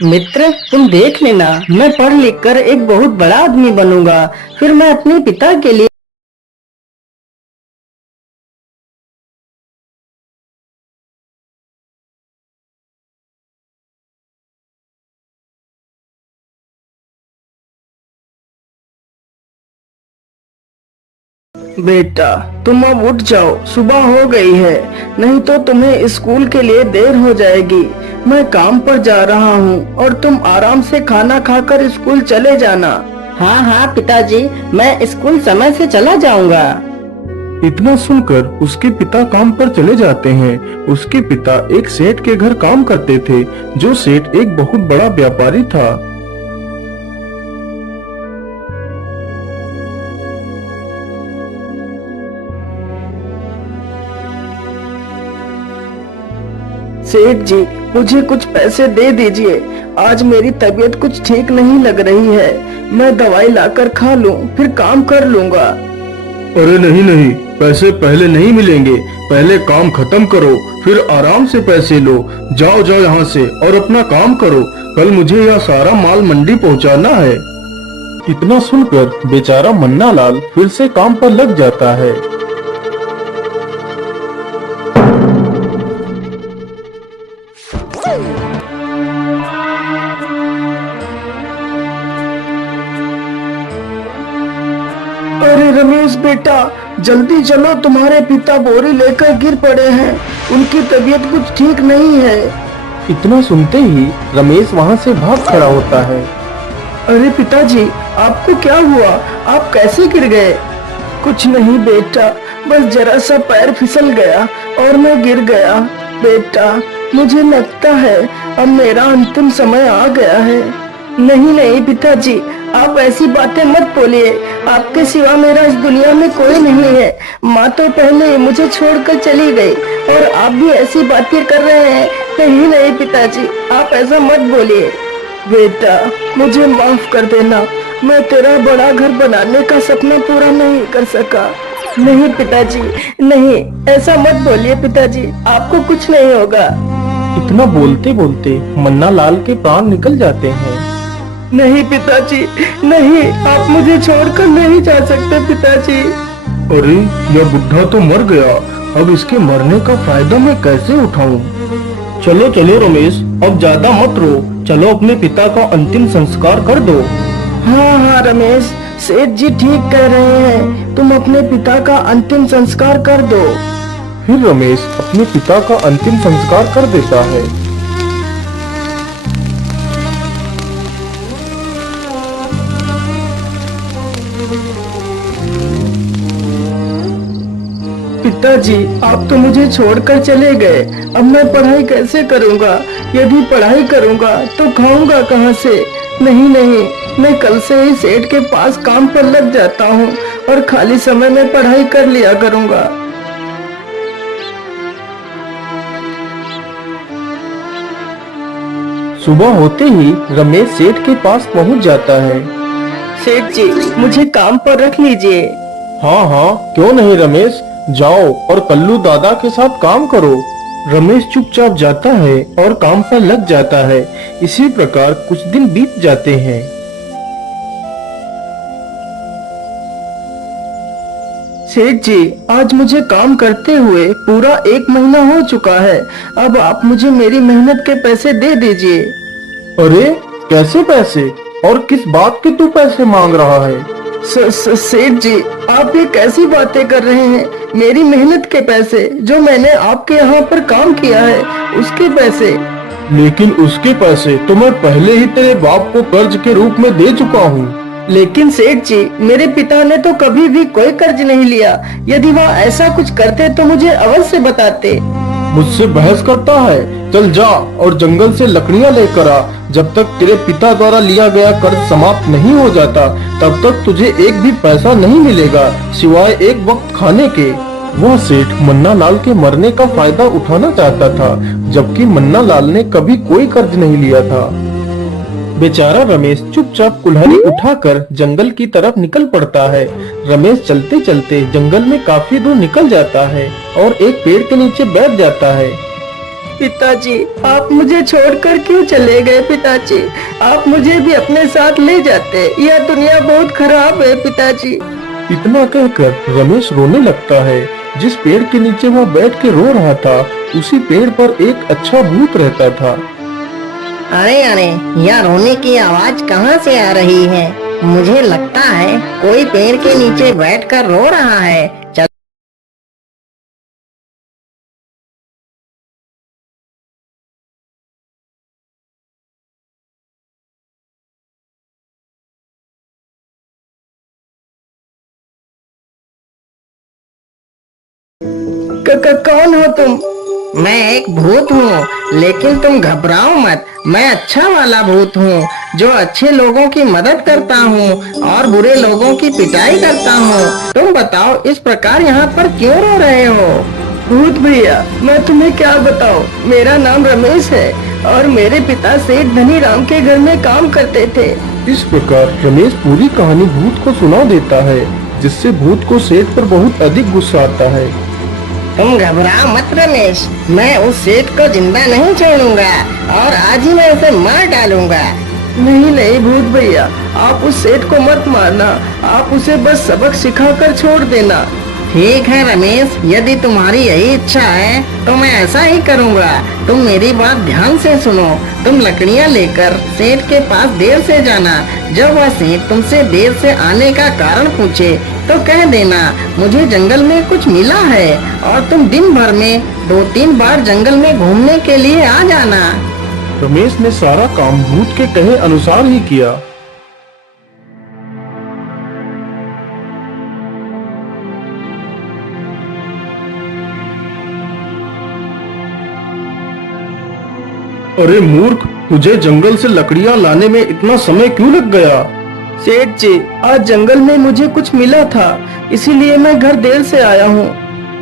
मित्र, तुम देख लेना, मैं पढ़ लिख कर एक बहुत बड़ा आदमी बनूंगा। फिर मैं अपने पिता के लिए। बेटा, तुम अब उठ जाओ, सुबह हो गई है। नहीं तो तुम्हें स्कूल के लिए देर हो जाएगी। मैं काम पर जा रहा हूँ और तुम आराम से खाना खाकर स्कूल चले जाना। हाँ हाँ पिताजी, मैं स्कूल समय से चला जाऊंगा। इतना सुनकर उसके पिता काम पर चले जाते हैं। उसके पिता एक सेठ के घर काम करते थे, जो सेठ एक बहुत बड़ा व्यापारी था। सेठ जी, मुझे कुछ पैसे दे दीजिए। आज मेरी तबीयत कुछ ठीक नहीं लग रही है। मैं दवाई लाकर खा लूं, फिर काम कर लूंगा। अरे नहीं नहीं, पैसे पहले नहीं मिलेंगे। पहले काम खत्म करो, फिर आराम से पैसे लो। जाओ जाओ यहाँ से और अपना काम करो। कल मुझे यह सारा माल मंडी पहुँचाना है। इतना सुनकर बेचारा मन्ना लाल फिर से काम पर लग जाता है। अरे रमेश बेटा, जल्दी चलो, तुम्हारे पिता बोरी लेकर गिर पड़े हैं। उनकी तबीयत कुछ ठीक नहीं है। इतना सुनते ही रमेश वहाँ से भाग खड़ा होता है। अरे पिताजी, आपको क्या हुआ? आप कैसे गिर गए? कुछ नहीं बेटा, बस जरा सा पैर फिसल गया और मैं गिर गया। बेटा, मुझे लगता है अब मेरा अंतिम समय आ गया है। नहीं नहीं पिताजी, आप ऐसी बातें मत बोलिए। आपके सिवा मेरा इस दुनिया में कोई नहीं है। माँ तो पहले मुझे छोड़कर चली गई और आप भी ऐसी बातें कर रहे हैं। नहीं नहीं पिताजी, आप ऐसा मत बोलिए। बेटा, मुझे माफ कर देना। मैं तेरा बड़ा घर बनाने का सपना पूरा नहीं कर सका। नहीं पिताजी, नहीं, ऐसा मत बोलिए पिताजी, आपको कुछ नहीं होगा। इतना बोलते बोलते मन्ना लाल के प्राण निकल जाते हैं। नहीं पिताजी, नहीं, आप मुझे छोड़कर नहीं जा सकते पिताजी। अरे यह बुढ़ा तो मर गया, अब इसके मरने का फायदा मैं कैसे उठाऊं? चलो चलो रमेश, अब ज्यादा मत रो। चलो अपने पिता का अंतिम संस्कार कर दो। हाँ हाँ रमेश, सेठ जी ठीक कह रहे हैं। तुम अपने पिता का अंतिम संस्कार कर दो। फिर रमेश अपने पिता का अंतिम संस्कार कर देता है। पिताजी, आप तो मुझे छोड़कर चले गए। अब मैं पढ़ाई कैसे करूँगा? यदि पढ़ाई करूँगा तो खाऊंगा कहाँ से? नहीं नहीं, मैं कल से ही सेठ के पास काम पर लग जाता हूँ और खाली समय में पढ़ाई कर लिया करूँगा। सुबह होते ही रमेश सेठ के पास पहुंच जाता है। सेठ जी, मुझे काम पर रख लीजिए। हाँ हाँ, क्यों नहीं रमेश, जाओ और कल्लू दादा के साथ काम करो। रमेश चुपचाप जाता है और काम पर लग जाता है। इसी प्रकार कुछ दिन बीत जाते हैं। सेठ जी, आज मुझे काम करते हुए पूरा 1 महीना हो चुका है। अब आप मुझे मेरी मेहनत के पैसे दे दीजिए। अरे कैसे पैसे, और किस बात के तू पैसे मांग रहा है? सेठ जी, आप ये कैसी बातें कर रहे हैं? मेरी मेहनत के पैसे, जो मैंने आपके यहाँ पर काम किया है, उसके पैसे। लेकिन उसके पैसे तो मैं पहले ही तेरे बाप को कर्ज के रूप में दे चुका हूँ। लेकिन सेठ जी, मेरे पिता ने तो कभी भी कोई कर्ज नहीं लिया। यदि वह ऐसा कुछ करते तो मुझे अवश्य बताते। मुझसे बहस करता है? चल जा और जंगल से लकड़ियाँ लेकर आ। जब तक तेरे पिता द्वारा लिया गया कर्ज समाप्त नहीं हो जाता, तब तक तुझे एक भी पैसा नहीं मिलेगा, सिवाय एक वक्त खाने के। वह सेठ मन्ना लाल के मरने का फायदा उठाना चाहता था, जबकि मन्ना लाल ने कभी कोई कर्ज नहीं लिया था। बेचारा रमेश चुपचाप कुल्हाड़ी उठाकर जंगल की तरफ निकल पड़ता है। रमेश चलते चलते जंगल में काफी दूर निकल जाता है और एक पेड़ के नीचे बैठ जाता है। पिताजी, आप मुझे छोड़कर क्यों चले गए पिताजी? आप मुझे भी अपने साथ ले जाते। यह दुनिया बहुत खराब है पिताजी। इतना कहकर रमेश रोने लगता है। जिस पेड़ के नीचे वो बैठ के रो रहा था, उसी पेड़ पर एक अच्छा भूत रहता था। अरे अरे, यह रोने की आवाज कहाँ से आ रही है? मुझे लगता है कोई पेड़ के नीचे बैठकर रो रहा है। चल कौन हो तुम? मैं एक भूत हूँ, लेकिन तुम घबराओ मत। मैं अच्छा वाला भूत हूँ, जो अच्छे लोगों की मदद करता हूँ और बुरे लोगों की पिटाई करता हूँ। तुम बताओ, इस प्रकार यहाँ पर क्यों रो रहे हो? भूत भैया, मैं तुम्हें क्या बताऊं? मेरा नाम रमेश है और मेरे पिता सेठ धनी राम के घर में काम करते थे। इस प्रकार रमेश पूरी कहानी भूत को सुना देता है, जिससे भूत को सेठ पर बहुत अधिक गुस्सा आता है। तुम घबराओ मत रमेश, मैं उस सेठ को जिंदा नहीं छोड़ूंगा और आज ही मैं उसे मार डालूंगा। नहीं नहीं भूत भैया, आप उस सेठ को मत मारना। आप उसे बस सबक सिखाकर छोड़ देना। ठीक है रमेश, यदि तुम्हारी यही इच्छा है तो मैं ऐसा ही करूँगा। तुम मेरी बात ध्यान से सुनो। तुम लकड़ियाँ लेकर सेठ के पास देर से जाना। जब वह सेठ तुमसे देर से आने का कारण पूछे तो कह देना, मुझे जंगल में कुछ मिला है, और तुम दिन भर में 2-3 बार जंगल में घूमने के लिए आ जाना। रमेश ने सारा काम भूत के कहे अनुसार ही किया। अरे मूर्ख, तुझे जंगल से लकड़ियाँ लाने में इतना समय क्यों लग गया? सेठ जी, आज जंगल में मुझे कुछ मिला था, इसीलिए मैं घर देर से आया हूँ।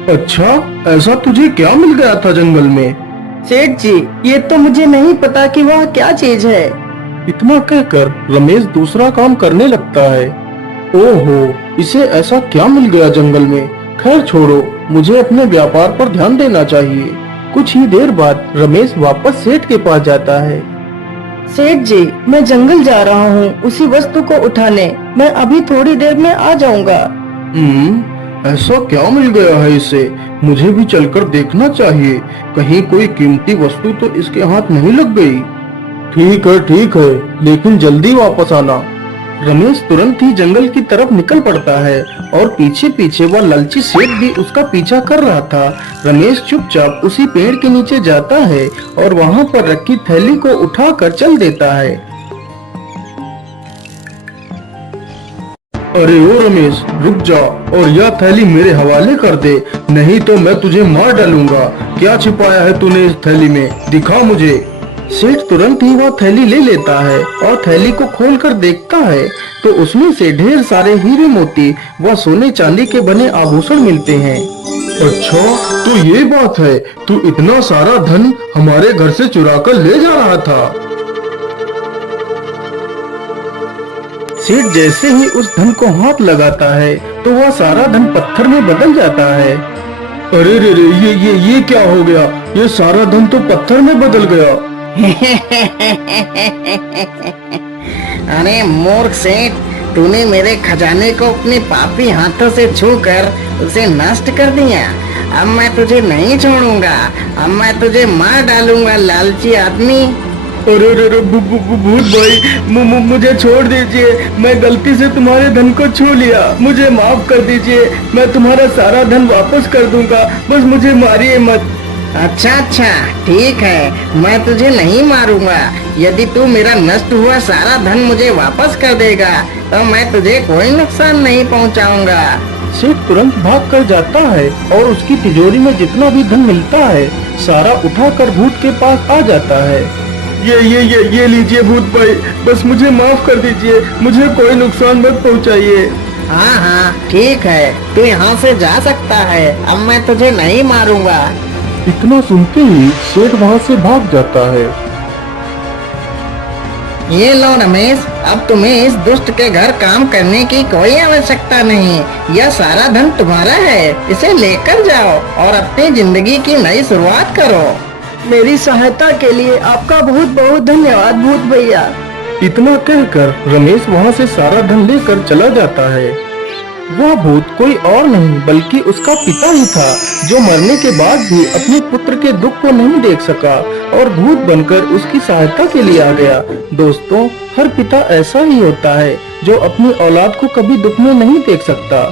अच्छा, ऐसा तुझे क्या मिल गया था जंगल में? सेठ जी, ये तो मुझे नहीं पता कि वह क्या चीज है। इतना कहकर रमेश दूसरा काम करने लगता है। ओहो, इसे ऐसा क्या मिल गया जंगल में? खैर छोड़ो, मुझे अपने व्यापार पर ध्यान देना चाहिए। कुछ ही देर बाद रमेश वापस सेठ के पास जाता है। सेठ जी, मैं जंगल जा रहा हूँ उसी वस्तु को उठाने। मैं अभी थोड़ी देर में आ जाऊंगा। ऐसा क्या मिल गया है इसे? मुझे भी चलकर देखना चाहिए, कहीं कोई कीमती वस्तु तो इसके हाथ नहीं लग गई। ठीक है, लेकिन जल्दी वापस आना। रमेश तुरंत ही जंगल की तरफ निकल पड़ता है और पीछे पीछे वह लालची सेठ भी उसका पीछा कर रहा था। रमेश चुपचाप उसी पेड़ के नीचे जाता है और वहाँ पर रखी थैली को उठाकर चल देता है। अरे ओ रमेश, रुक जा और यह थैली मेरे हवाले कर दे, नहीं तो मैं तुझे मार डालूंगा। क्या छिपाया है तूने इस थैली में? दिखा मुझे। सेठ तुरंत ही वह थैली ले लेता है और थैली को खोलकर देखता है तो उसमें से ढेर सारे हीरे मोती व सोने चांदी के बने आभूषण मिलते हैं। अच्छा, तो ये बात है, तू इतना सारा धन हमारे घर से चुरा कर ले जा रहा था। सेठ जैसे ही उस धन को हाथ लगाता है तो वह सारा धन पत्थर में बदल जाता है। अरे रे रे, ये क्या हो गया? ये सारा धन तो पत्थर में बदल गया। अरे मूर्ख सेठ, तूने मेरे खजाने को अपने पापी हाथों से छूकर उसे नष्ट कर दिया। अब मैं तुझे नहीं छोड़ूंगा, अब मैं तुझे मार डालूंगा लालची आदमी। अरे रे भूत भाई, मुझे छोड़ दीजिए। मैं गलती से तुम्हारे धन को छू लिया, मुझे माफ कर दीजिए। मैं तुम्हारा सारा धन वापस कर दूंगा, बस मुझे मारिए मत। अच्छा, ठीक है, मैं तुझे नहीं मारूंगा। यदि तू मेरा नष्ट हुआ सारा धन मुझे वापस कर देगा तो मैं तुझे कोई नुकसान नहीं पहुंचाऊंगा। सेठ तुरंत भाग कर जाता है और उसकी तिजोरी में जितना भी धन मिलता है सारा उठाकर भूत के पास आ जाता है। ये लीजिए भूत भाई, बस मुझे माफ कर दीजिए, मुझे कोई नुकसान मत पहुंचाइए। हाँ, ठीक है, तू यहाँ से जा सकता है, अब मैं तुझे नहीं मारूंगा। इतना सुनते ही सेठ वहाँ से भाग जाता है। ये लो रमेश, अब तुम्हें इस दुष्ट के घर काम करने की कोई आवश्यकता नहीं। यह सारा धन तुम्हारा है, इसे लेकर जाओ और अपनी जिंदगी की नई शुरुआत करो। मेरी सहायता के लिए आपका बहुत बहुत धन्यवाद भूत भैया। इतना कहकर रमेश वहाँ से सारा धन लेकर चला जाता है। वह भूत कोई और नहीं बल्कि उसका पिता ही था, जो मरने के बाद भी अपने पुत्र के दुख को नहीं देख सका और भूत बनकर उसकी सहायता के लिए आ गया। दोस्तों, हर पिता ऐसा ही होता है जो अपनी औलाद को कभी दुख में नहीं देख सकता।